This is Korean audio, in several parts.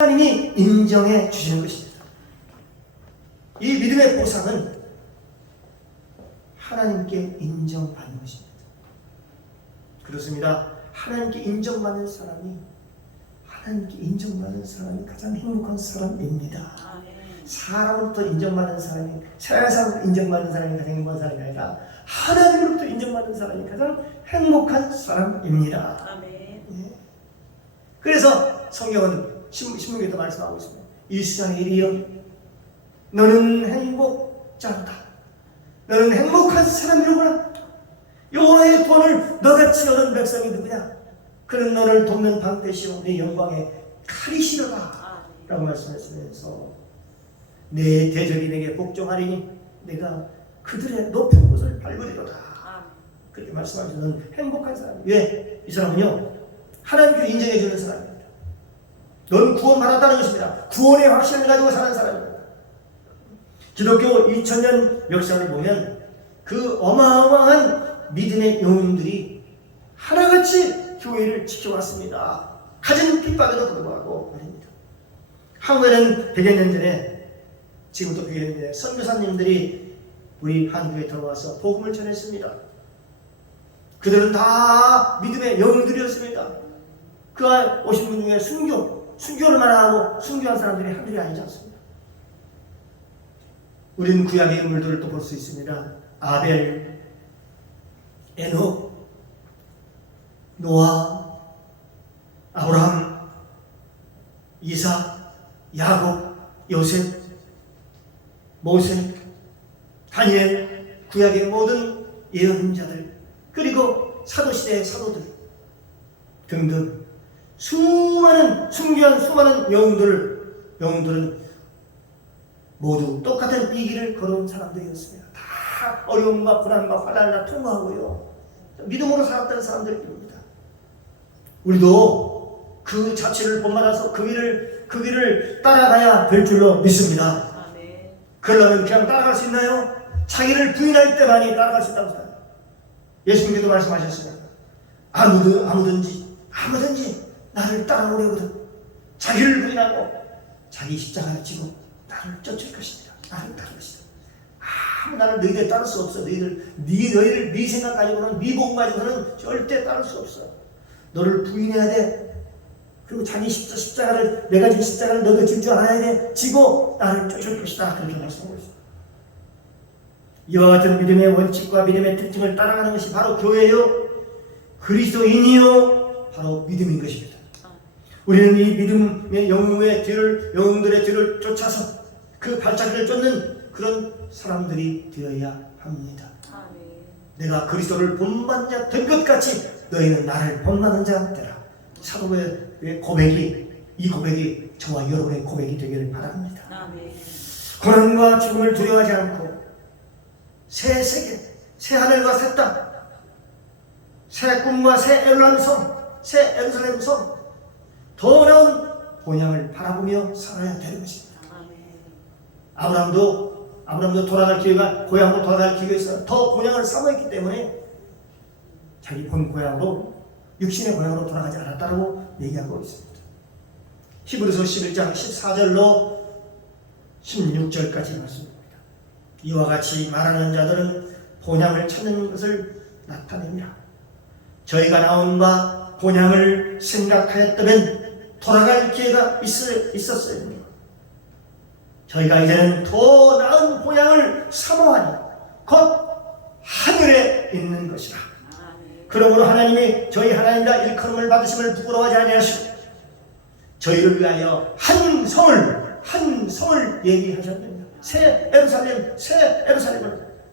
하나님이 인정해 주시는 것입니다. 이 믿음의 보상은 하나님께 인정받는 것입니다. 그렇습니다. 하나님께 인정받는 사람이 가장 행복한 사람입니다. 사람으로부터 인정받는 사람이, 세상으로부터 인정받는 사람이 가장 행복한 사람이 아니라 하나님으로부터 인정받는 사람이 가장 행복한 사람입니다. 예. 그래서 성경은 신문기에도 말씀하고 있습니다. 이 세상의 일이여, 너는 행복자로다. 너는 행복한 사람이로구나. 여호와의 도를 너같이 얻은 백성이 누구냐? 그는 너를 돕는 방패시오 내 영광의 칼이시로다 라고 말씀하시면서 내 대적이 내게 복종하리니 내가 그들의 높은 곳을 밟으리로다. 그렇게 말씀하시는 행복한 사람. 왜? 이 사람은요, 하나님께 인정해 주는 사람입니다. 너는 구원받았다는 것입니다. 구원의 확신을 가지고 사는 사람입니다. 기독교 2000년 역사를 보면 그 어마어마한 믿음의 영웅들이 하나같이 교회를 지켜왔습니다. 가진 핍박에도 불구하고 말입니다. 한국에는 100여 년 전에, 지금부터 100여 년 전에 선교사님들이 우리 한국에 들어와서 복음을 전했습니다. 그들은 다 믿음의 영웅들이었습니다. 그 안에 오신 분 중에 순교를 말하고 순교한 사람들이 한둘이 아니지 않습니다. 우리는 구약의 인물들을 또 볼 수 있습니다. 아벨, 에녹, 노아, 아브라함, 이삭, 야곱, 요셉, 모세, 다니엘, 구약의 모든 예언자들, 그리고 사도시대의 사도들 등등 수많은 순교한 수많은 영웅들은 모두 똑같은 이 길을 걸어온 사람들이었습니다. 다 어려움과 불안과 환난을 통과하고요, 믿음으로 살았던 사람들입니다. 우리도 그 자체를 본받아서 그 길을 따라가야 될 줄로 믿습니다. 그러려면 그냥 따라갈 수 있나요? 자기를 부인할 때만이 따라갈 수 있다고 생각합니다. 예수님께도 말씀하셨습니다. 아무든지 나를 따라오려거든 자기를 부인하고 자기 십자가를 지고 나를 쫓을 것입니다. 나를 따를 것이다. 나를 너희들 따를 수 없어. 너희들 네 생각 가지고는, 네 복음 가지고는 절대 따를 수 없어. 너를 부인해야 돼. 그리고 자기 십자가를, 내가 진 십자가를 너도 질 줄 알아야 돼. 지고 나를 쫓을 것이다. 그렇게 말씀하고 있습니다. 이와 같은 믿음의 원칙과 믿음의 특징을 따라가는 것이 바로 교회요, 그리스도인이요, 바로 믿음인 것입니다. 우리는 이 믿음의 영웅들의 뒤를 쫓아서 그 발자취를 쫓는 그런 사람들이 되어야 합니다. 내가 그리스도를 본받는 자 된 것 같이 너희는 나를 본받는 자 되라. 사도의 고백이, 이 고백이 저와 여러분의 고백이 되기를 바랍니다. 고난과 죽음을 두려워하지 않고 새 세계, 새 하늘과 새 땅, 새 꿈과 새 예루살렘 성, 더 나은 본향을 바라보며 살아야 되는 것입니다. 아브라함도 돌아갈 기회가, 고향으로 돌아갈 기회가 있어 더 본향을 삼아있기 때문에 자기 본 고향으로, 육신의 고향으로 돌아가지 않았다고 얘기하고 있습니다. 히브리서 11장 14절로 16절까지 말씀입니다. 이와 같이 말하는 자들은 본향을 찾는 것을 나타냅니다. 저희가 나온 바 본향을 생각하였다면 돌아갈 기회가 있었어야 합니다. 저희가 이제는 더 나은 본향을 사모하니 곧 하늘에 있는 것이라. 그러므로 하나님이 저희 하나님이라 일컬음을 받으심을 부끄러워하지 아니하시고 저희를 위하여 한 성을 얘기하셨느냐. 새 예루살렘을,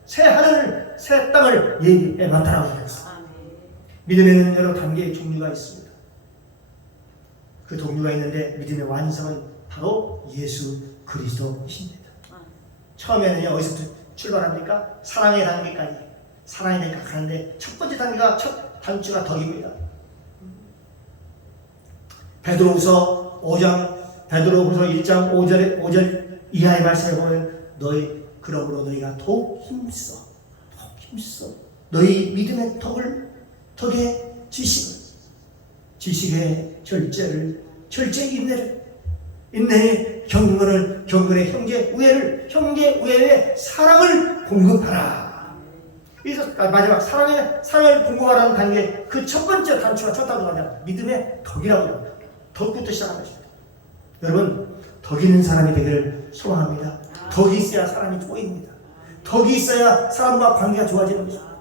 새 하늘을, 새 땅을 얘기해 맡아라고 하셨습니다. 믿음에는 여러 단계의 종류가 있습니다. 그 종류가 있는데 믿음의 완성은 바로 예수 그리스도이십니다. 처음에는요, 어디서 출발합니까? 사랑의 단계까지, 사랑의 단계가 가는데 첫 번째 단계가, 첫 단추가 덕입니다. 베드로후서 1장 5절 이하의 말씀에 보면 그러므로 너희가 더욱 힘써 너희 믿음의 덕에 지식의 절제 인내를 인내의 경건의 형제 우애의 사랑을 공급하라. 그래서 마지막 사랑을 공급하라는 단계, 그 첫 번째 단추가 첫 단추가 믿음의 덕이라고 합니다. 덕부터 시작하는 것입니다. 여러분, 덕 있는 사람이 되기를 소망합니다. 덕이 있어야 사람이 보입니다. 덕이 있어야 사람과 관계가 좋아지는 것입니다.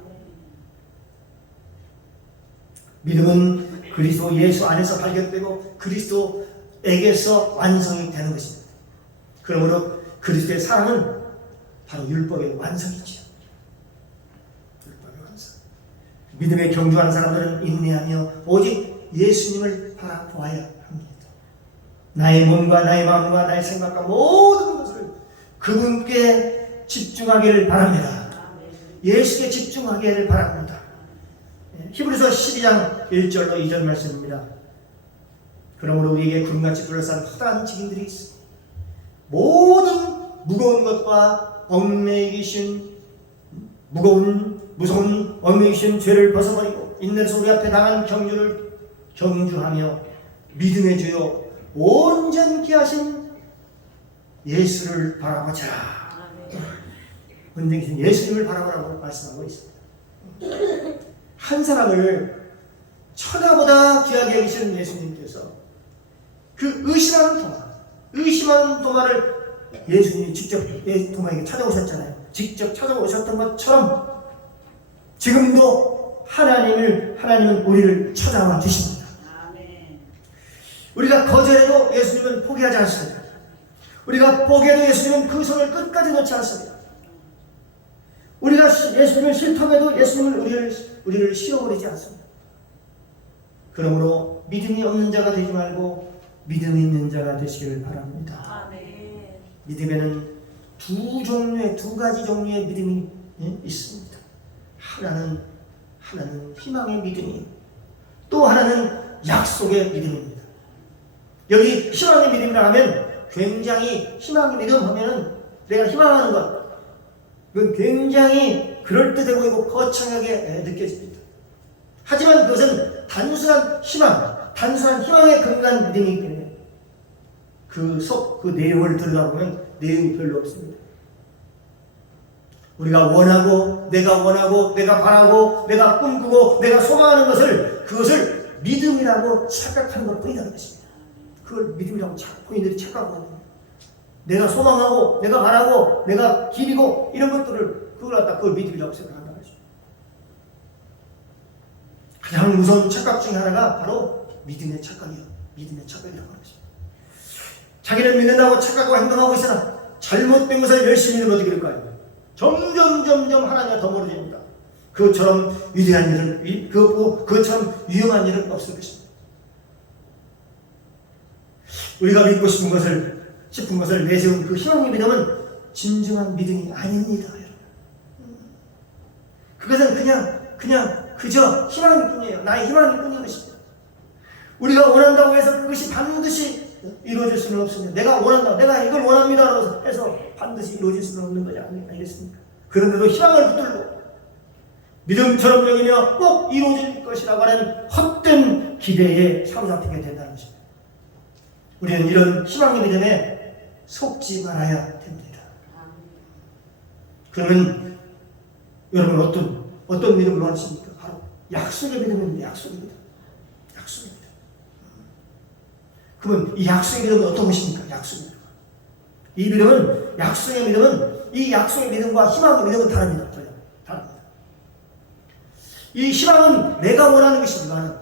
믿음은 그리스도 예수 안에서 발견되고 그리스도에게서 완성이 되는 것입니다. 그러므로 그리스도의 사랑은 바로 율법의 완성이죠. 율법의 완성. 믿음에 경주하는 사람들은 인내하며 오직 예수님을 바라보아야 합니다. 나의 몸과 나의 마음과 나의 생각과 모든 것을 그분께 집중하기를 바랍니다. 예수께 집중하기를 바랍니다. 히브리서 12장 1절로 2절 말씀입니다. 그러므로 우리에게 구름같이 둘러싼 허다한 직인들이 있습니다. 모든 무거운 것과 무서운 얽매이신 죄를 벗어버리고 인내로서 우리 앞에 당한 경주를 경주하며 믿음의 주요 온전케 하신 예수를 바라보자. 온전케 예수님을 바라보라고 말씀하고 있습니다. 한 사람을 천하보다 귀하게 여기시는 예수님께서 그 의심하는 도마를 예수님이 직접 도마에게 찾아오셨잖아요. 직접 찾아오셨던 것처럼 지금도 하나님은 우리를 찾아와 주십니다. 우리가 거절해도 예수님은 포기하지 않습니다. 우리가 포기해도 예수님은 그 손을 끝까지 놓지 않습니다. 우리가 예수님을 싫다해도 예수님은 우리를 싫어버리지 않습니다. 그러므로 믿음이 없는 자가 되지 말고 믿음이 있는 자가 되시기를 바랍니다. 믿음에는 두 가지 종류의 믿음이 있습니다. 하나는 희망의 믿음이에요. 또 하나는 약속의 믿음입니다. 여기 희망의 믿음이라 하면 굉장히 희망의 믿음 하면은 내가 희망하는 것, 그건 굉장히 그럴듯하고 거창하게 느껴집니다. 하지만 그것은 단순한 희망에 근거한 믿음이기 때문에 그 내용을 들여다보면 내용이 별로 없습니다. 우리가 원하고 내가 바라고 내가 꿈꾸고 내가 소망하는 그것을 믿음이라고 착각하는 것 뿐이라는 것입니다. 그걸 믿음이라고 본인들이 착각하고 내가 소망하고 내가 바라고 내가 기리고 이런 것들을 그걸 믿음이라고 생각한다는 것입니다. 가장 무서운 착각 중에 하나가 바로 믿음의 착각이라고 하는 것입니다. 자기는 믿는다고 착각하고 행동하고 있으나 잘못된 것을 열심히 믿으면 어떻게 될까요? 점점 하나님과 더 멀어집니다. 그것처럼 위대한 일은 그것처럼 위험한 일은 없을 것입니다. 우리가 믿고 싶은 것을 내세운 그 희망의 믿음은 진정한 믿음이 아닙니다. 그것은 그저 희망일 뿐이에요. 나의 희망일 뿐인 것입니다. 우리가 원한다고 해서 그것이 반드시 이루어질 수는 없습니다. 내가 이걸 원합니다 해서 반드시 이루어질 수는 없는 거지 아니겠습니까? 그런데도 희망을 붙들고 믿음처럼 여기며 꼭 이루어질 것이라고 하는 헛된 기대에 사로잡히게 된다는 것입니다. 우리는 이런 희망의 믿음에 속지 말아야 됩니다. 그러면 여러분 어떤 믿음을 원하십니까? 바로 약속의 믿음입니다. 약속의 믿음. 그러면 이 약속의 믿음은 어떤 것입니까? 약속의 믿음. 이 약속의 믿음과 희망의 믿음은 다릅니다. 이 희망은 내가 원하는 것이지만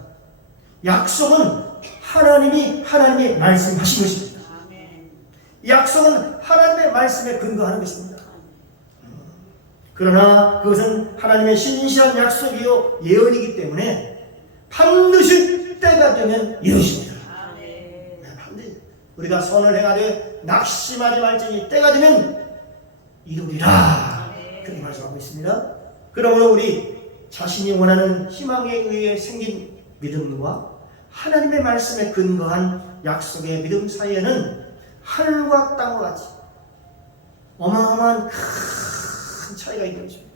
약속은 하나님이 말씀하신 것입니다. 약속은 하나님의 말씀에 근거하는 것입니다. 그러나 그것은 하나님의 신실한 약속이요 예언이기 때문에 반드시 때가 되면 이루어집니다. 우리가 선을 행하되 낙심하지 말지니 때가 되면 이루리라. 그렇게 말씀하고 있습니다. 그러므로 우리 자신이 원하는 희망에 의해 생긴 믿음과 하나님의 말씀에 근거한 약속의 믿음 사이에는 하늘과 땅과 같이 어마어마한 큰 차이가 있는 것입니다.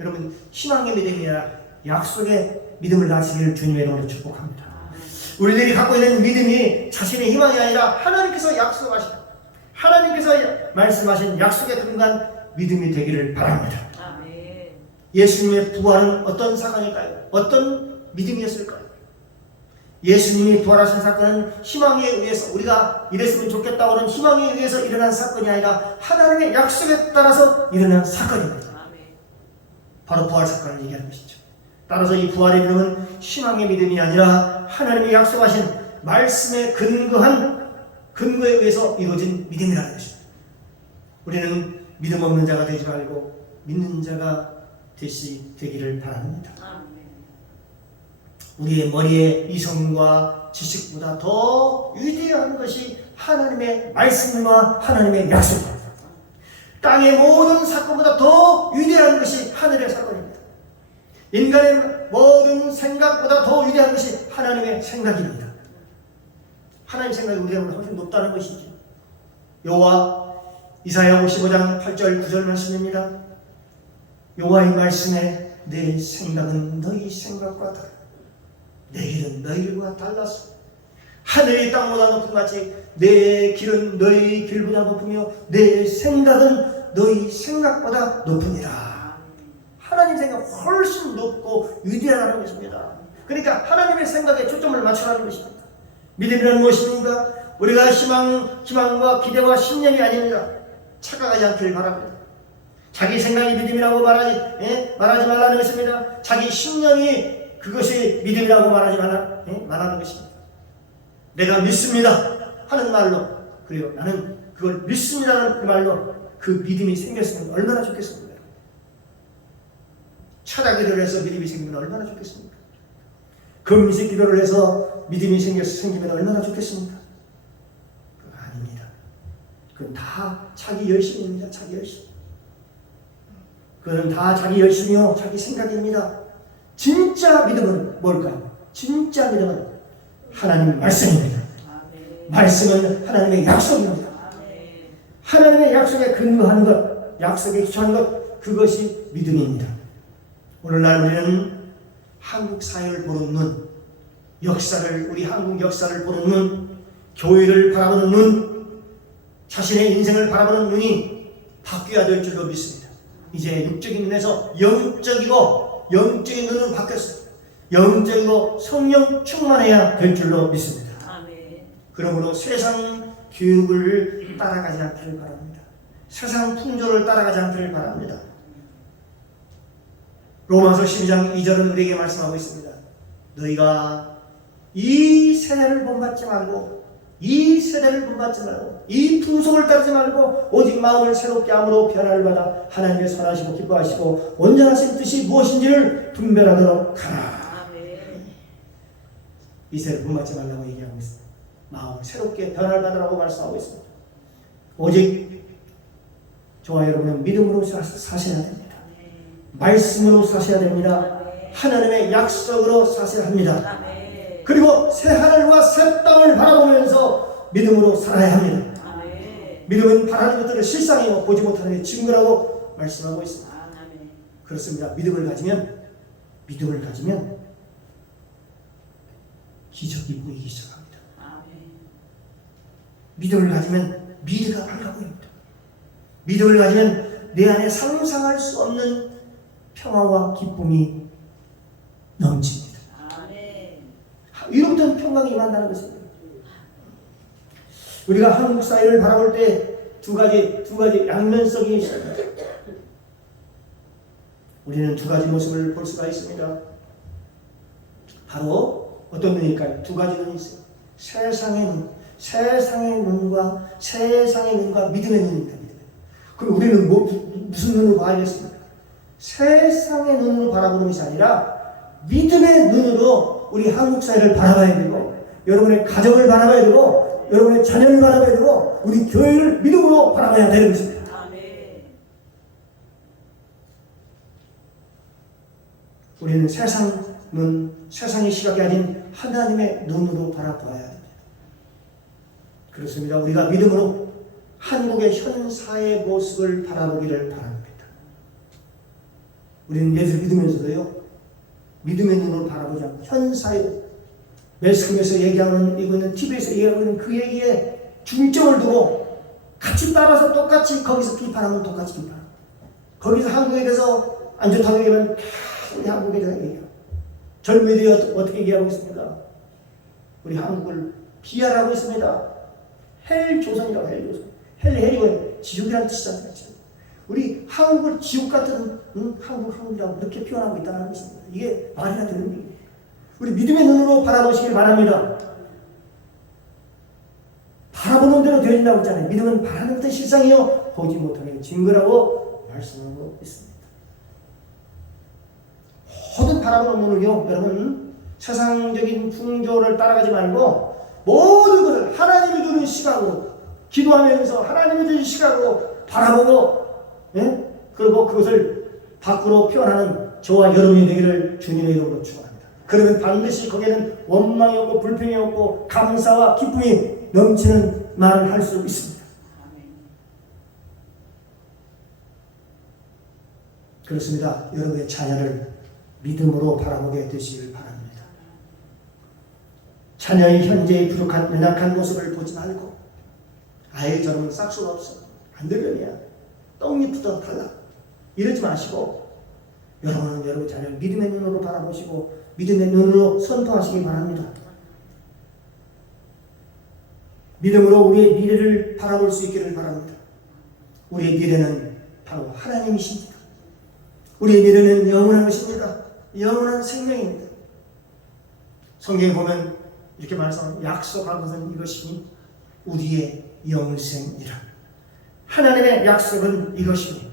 여러분, 희망의 믿음이라 약속의 믿음을 가지기를 주님의 이름으로 축복합니다. 우리들이 갖고 있는 믿음이 자신의 희망이 아니라 하나님께서 약속하신, 하나님께서 말씀하신 약속에 근거한 믿음이 되기를 바랍니다. 예수님의 부활은 어떤 사건일까요? 어떤 믿음이었을까요? 예수님이 부활하신 사건은 희망에 의해서, 우리가 이랬으면 좋겠다고는 희망에 의해서 일어난 사건이 아니라 하나님의 약속에 따라서 일어난 사건입니다. 바로 부활 사건을 얘기하는 것이죠. 따라서 이 부활의 믿음은 희망의 믿음이 아니라 하나님이 약속하신 말씀에 근거한, 근거에 의해서 이루어진 믿음이라는 것입니다. 우리는 믿음 없는 자가 되지 말고 믿는 자가 되기를 바랍니다. 우리의 머리에 이성과 지식보다 더 위대한 것이 하나님의 말씀과 하나님의 약속입니다. 땅의 모든 사건보다 더 위대한 것이 하늘의 사건입니다. 인간의 모든 생각보다 더 위대한 것이 하나님의 생각입니다. 하나님 생각이 우리보다 훨씬 높다는 것이죠. 여호와 이사야 55장 8절 9절 말씀입니다. 여호와의 말씀에 내 생각은 너희 생각과 다르다. 내 길은 너희 길과 달랐어. 하늘이 땅보다 높은 같이 내 길은 너희 길보다 높으며 내 생각은 너희 생각보다 높으니라. 하나님 생각 훨씬 높고 위대하다는 것입니다. 그러니까 하나님의 생각에 초점을 맞추라는 것입니다. 믿음이란 무엇입니까? 우리가 희망과 기대와 신념이 아닙니다. 착각하지 않기를 바랍니다. 자기 생각이 믿음이라고 말하지 말라는 것입니다. 자기 신념이 그것이 믿음이라고 말하는 것입니다. 내가 믿습니다 하는 말로, 그리고 나는 그걸 믿습니다는 그 말로 그 믿음이 생겼으면 얼마나 좋겠습니까? 철야 기도를 해서 믿음이 생기면 얼마나 좋겠습니까? 금식 기도를 해서 믿음이 생기면 얼마나 좋겠습니까? 그거 아닙니다. 그건 다 자기 열심입니다. 자기 열심. 그건 다 자기 열심이요, 자기 생각입니다. 진짜 믿음은 뭘까요? 진짜 믿음은 하나님 말씀입니다. 말씀은 하나님의 약속입니다. 하나님의 약속에 근거하는 것, 약속에 기초한 것, 그것이 믿음입니다. 오늘날 우리는 한국 사회를 보는 눈, 우리 한국 역사를 보는 눈, 교회를 바라보는 눈, 자신의 인생을 바라보는 눈이 바뀌어야 될 줄로 믿습니다. 이제 육적인 눈에서 영적인 눈으로 바뀌었습니다. 영적이고 성령 충만해야 될 줄로 믿습니다. 그러므로 세상 교육을 따라가지 않기를 바랍니다. 세상 풍조를 따라가지 않기를 바랍니다. 로마서 12장 2절은 우리에게 말씀하고 있습니다. 너희가 이 세대를 본받지 말고, 이 풍속을 따르지 말고 오직 마음을 새롭게 함으로 변화를 받아 하나님의 선하시고 기뻐하시고 온전하신 뜻이 무엇인지를 분별하도록 하라. 이 세대를 본받지 말라고 얘기하고 있습니다. 마음을 새롭게 변화를 받으라고 말씀하고 있습니다. 오직 저와 여러분은 믿음으로 사셔야 됩니다. 말씀으로 사셔야 됩니다. 하나님의 약속으로 사셔야 합니다. 그리고 새 하늘과 새 땅을 바라보면서 믿음으로 살아야 합니다. 믿음은 바라는 것들을 실상이요 보지 못하는 게 증거라고 말씀하고 있습니다. 그렇습니다. 믿음을 가지면 기적이 보이기 시작합니다. 믿음을 가지면 미래가 밝아 보입니다. 믿음을 가지면 내 안에 상상할 수 없는 평화와 기쁨이 넘칩니다. 이로부터는 평강이 임한다는 것입니다. 우리가 한국 사회를 바라볼 때 두 가지 양면성이 있습니다. 우리는 두 가지 모습을 볼 수가 있습니다. 바로 어떤 눈일까요? 두 가지 눈이 있어요. 세상의 눈과 믿음의 눈입니다. 그럼 우리는 무슨 눈으로 봐야겠습니까? 세상의 눈으로 바라보는 것이 아니라 믿음의 눈으로 우리 한국 사회를 바라봐야 되고, 여러분의 가정을 바라봐야 되고, 여러분의 자녀를 바라봐야 되고, 우리 교회를 믿음으로 바라봐야 되는 것입니다. 우리는 세상의 시각이 아닌 하나님의 눈으로 바라봐야 됩니다. 그렇습니다. 우리가 믿음으로 한국의 현 사회의 모습을 바라보기를 바랍니다. 우리는 예수 믿으면서도요, 믿음의 눈으로 바라보지 않고 현 사회, 매스컴에서 얘기하는 이거는 TV에서 얘기하고 있는 그 얘기에 중점을 두고 같이 따라서 똑같이 거기서 비판하면 똑같이 비판. 거기서 한국에 대해서 안 좋다고 얘기하면 우리 한국에 대해서 얘기해요. 젊은이들이 어떻게 얘기하고 있습니까? 우리 한국을 비하하고 있습니다. 헬 조선이라고 헬 조선. 헬이고 지옥이라는 뜻이잖아요. 우리 한국을 지옥 같은 한국이라고 그렇게 표현하고 있다는 것입니다. 이게 말이나 되는 얘기예요. 우리 믿음의 눈으로 바라보시길 바랍니다. 바라보는 대로 되어진다고 했잖아요. 믿음은 바라는 듯 실상이요 보지 못하는 증거라고 말씀하고 있습니다. 모든 바라보는 눈을요, 여러분 세상적인 풍조를 따라가지 말고 모든 것을 하나님이 주는 시각으로 기도하면서 하나님이 주는 시각으로 바라보고, 예? 그리고 그것을 밖으로 표현하는 저와 여러분이 되기를 주님의 이름으로 축원합니다. 그러면 반드시 거기에는 원망이 없고 불평이 없고 감사와 기쁨이 넘치는 말을 할 수 있습니다. 그렇습니다. 여러분의 자녀를 믿음으로 바라보게 되시길 바랍니다. 자녀의 현재의 부족한 연약한 모습을 보지 말고 아예 저놈은 싹 수가 없어. 안 되려냐. 떡잎부터 달라. 이러지 마시고 여러분은 여러분 자녀를 믿음의 눈으로 바라보시고 믿음의 눈으로 선포하시기 바랍니다. 믿음으로 우리의 미래를 바라볼 수 있기를 바랍니다. 우리의 미래는 바로 하나님이십니다. 우리의 미래는 영원한 것입니다. 영원한 생명입니다. 성경에 보면 이렇게 말씀합니다. 약속한 것은 이것이니 우리의 영생이라. 하나님의 약속은 이것이니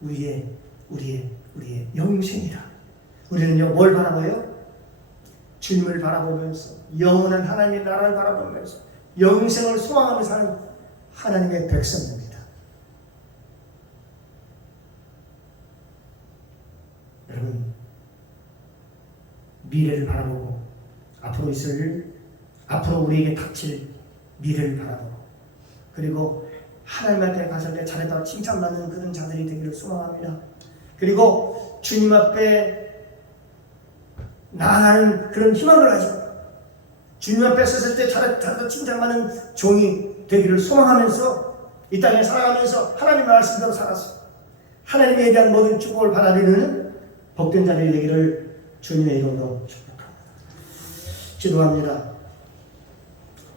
우리의 영생이라. 우리는요 뭘 바라봐요? 주님을 바라보면서 영원한 하나님의 나라를 바라보면서 영생을 소망하며 사는 하나님의 백성입니다. 여러분 미래를 바라보고 앞으로 우리에게 닥칠 미래를 바라보고 그리고 하나님한테 가서 내 잘했다고 칭찬받는 그런 자들이 되기를 소망합니다. 그리고 주님 앞에 나아가는 그런 희망을 가지고 주님 앞에 섰을 때 잘했다고 칭찬받는 종이 되기를 소망하면서 이 땅에 살아가면서 하나님의 말씀대로 살아서 하나님에 대한 모든 축복을 받아들이는 복된 자들이 되기를 주님의 이름으로 축복합니다. 기도합니다.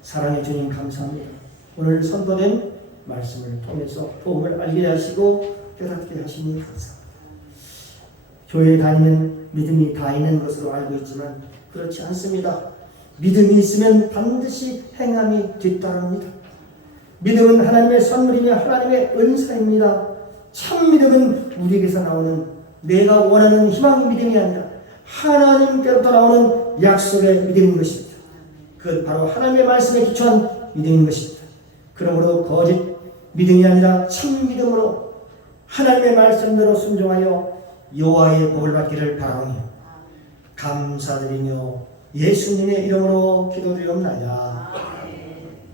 사랑의 주님 감사합니다. 오늘 선포된 말씀을 통해서 복음을 알게 하시고 깨닫게 하시니 감사합니다. 교회에 다니는 믿음이 다 있는 것으로 알고 있지만 그렇지 않습니다. 믿음이 있으면 반드시 행함이 뒤따릅니다. 믿음은 하나님의 선물이며 하나님의 은사입니다. 참 믿음은 우리에게서 나오는 내가 원하는 희망의 믿음이 아니라 하나님께로부터 나오는 약속의 믿음인 것입니다. 그것 바로 하나님의 말씀에 기초한 믿음인 것입니다. 그러므로 거짓 믿음이 아니라 참 믿음으로 하나님의 말씀대로 순종하여 여호와의 복을 받기를 바라오니 감사드리며 예수님의 이름으로 기도드리옵나이다.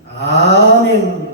아멘.